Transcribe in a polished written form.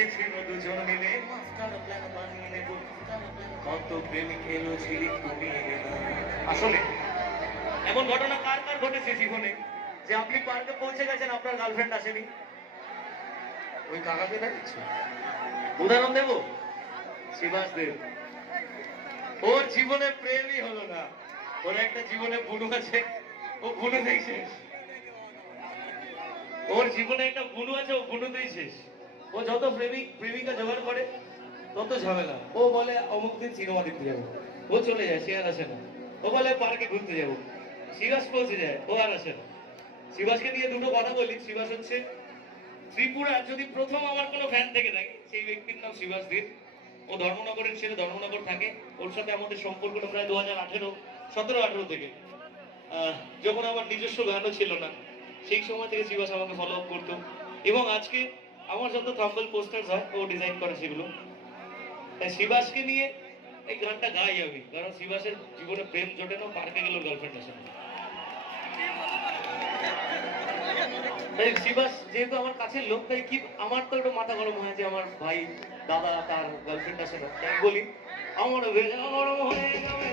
এসেছিল দুজন মিলে মাস্টার প্ল্যান বানিয়ে নেব, কত প্রেমিক এলো ছিলিক তুমি এলে না। আসলে এমন ঘটনা কার কার ঘটেছে জীবনে যে আপনি পার্কে পৌঁছে গেছেন, আপনার গার্লফ্রেন্ড আসেনি? ওই কাকাকে দেখছো? উদাহরণ দেব, শিবাস দেব। ওর জীবনে প্রেমই হলো না, ওর একটা জীবনে বুনু আছে, ও বুনুতেই শেষ। ওর জীবনে একটা বুনু আছে, ও বুনুতেই শেষ। ও যত প্রেমিকা জোগাড় করে তত ঝামেলা। ও বলে অমুক দিন সিনেমা দেখতে যাবো, ও চলে যায়, সে আর আসে না। ও বলে পার্কে ঘুরতে যাবো, শিবাস পৌঁছে যায়, ও আর আসে না। শিবাসকে নিয়ে দুটো কথা বলি। শিবাস হচ্ছে ত্রিপুরার যদি প্রথম আমার কোনো ফ্যান থেকে থাকে, সেই ব্যক্তির নাম শিবাস দীপ। ও ধর্মনগরের ছেলে, ধর্মনগর থাকে। ওর সাথে আমাদের সম্পর্কটা প্রায় 2017-18 থেকে। যখন আমার নিজস্ব গানও ছিল না, সেই সময় থেকে শিবাস আমাকে ফলো আপ করতো। এবং আজকে আমার যত থাম্বল পোস্টার হয় ও ডিজাইন করে সেগুলো। তাই শিবাসকে নিয়ে এই গানটা গাই আমি, কারণ শিবাসের জীবনে প্রেম জোটে না, পার্কে গেল গার্লফ্রেন্ড আসে না। তাই শিবাস যেহেতু আমার কাছের লোক, তাই কি আমার তো একটু মাথা গরম হয় যে আমার ভাই দাদা তার গার্লফ্রেন্ড আসে না। তাই বলি, আমার ভেজা গরম হয়ে যাবে